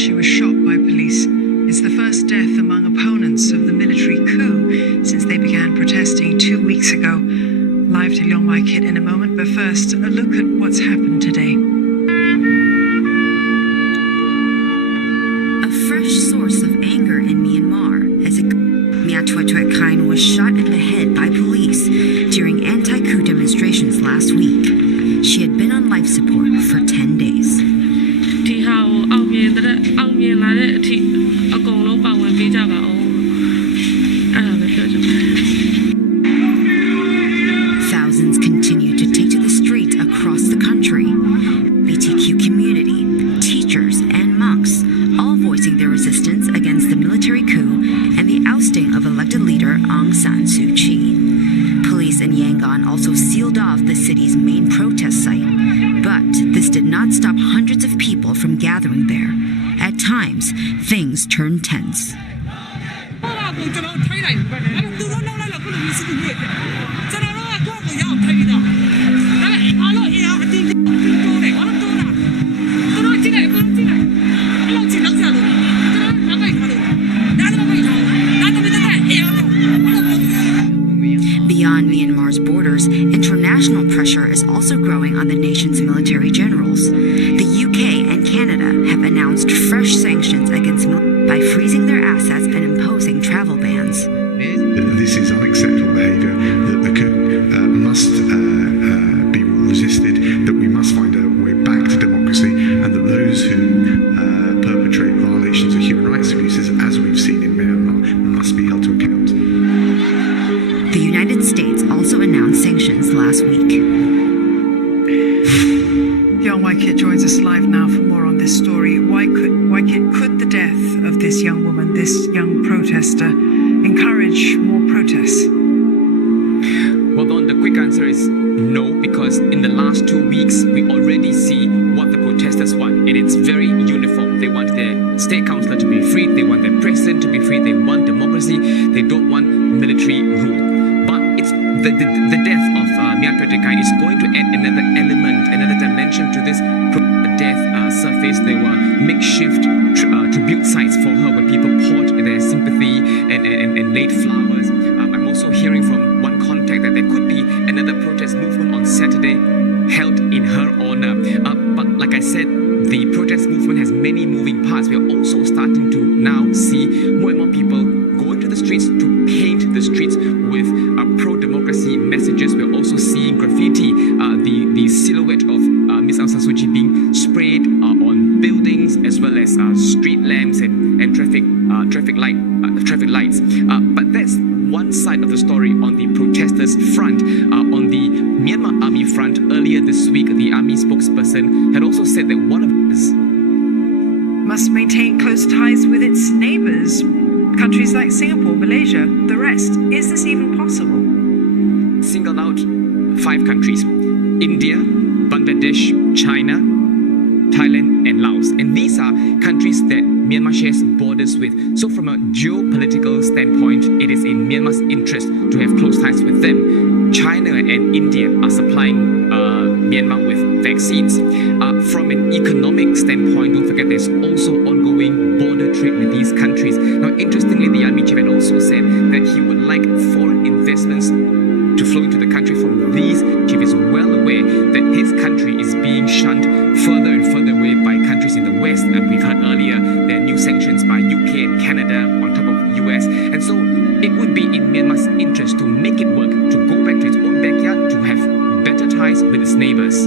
she was shot by police. It's the first death among opponents of the military coup since they began protesting 2 weeks ago. Live to Leong Mai Kit in a moment, but first, a look at what's happened today. A fresh source of anger in Myanmar as Mya Twet Twet Kine was shot in the head by police during anti-coup demonstrations last week. She had been on life support for 10 days. Thousands continued to take to the streets across the country. BTQ community, teachers, and monks, all voicing their resistance against the military coup and the ousting of elected leader Aung San Suu Kyi. Police in Yangon also sealed off the city's main protest site, but this did not stop hundreds of people from gathering there. At times, things turned tense. Beyond Myanmar's borders, international pressure is also growing on the nation's military generals. The UK and Canada have announced fresh sanctions against by freezing their assets and imposing travel bans. This is unacceptable behaviour, that the coup must be resisted, that we must find a way back to democracy, and that those who perpetrate violations of human rights abuses, as we've seen in Myanmar, must be held to account. The United States also announced sanctions last week. Leong Mai Kit joins us live now for more on this story. Why could the death of this young woman, this young protester, encourage more protests? Well, Dawn, the quick answer is no, because in the last 2 weeks, we already see what the protesters want, and it's very uniform. They want their state councillor to be freed, they want their president to be freed, they want democracy, they don't want military rule. But it's the death of Mya Twet Twet Kine is going to add another element, another dimension to this death surface. There were makeshift tribute sites for her where people poured their sympathy and laid flowers. I'm also hearing from one contact that there could be another protest movement on Saturday held in her honor. But like I said, the protest movement has many moving parts. We are also starting to now see more and more people going to the streets to paint the streets with pro-democracy messages. We're also seeing graffiti, the silhouette of Ms. Aung San Suu Kyi being sprayed on buildings, as well as street lamps and traffic lights. But that's one side of the story on the protesters' front. On the Myanmar army front, earlier this week, the army spokesperson had also said that one of us Must maintain close ties with its neighbours, countries like Singapore, Malaysia, the rest. Is this even possible? singled out 5 countries: India, Bangladesh, China, Thailand, and Laos. And these are countries that Myanmar shares borders with. So from a geopolitical standpoint, it is in Myanmar's interest to have close ties with them. China and India are supplying Myanmar with vaccines. From an economic standpoint, don't forget there's also ongoing border trade with these countries. Now, interestingly, the army chief had also said that he would like foreign investments to flow into the country from these. Chief is well aware that his country is being shunned further and further away by countries in the West. And we've heard earlier there are new sanctions by UK and Canada on top of US. And so it would be in Myanmar's interest to make it work, to go back to its own backyard, to have better ties with its neighbors.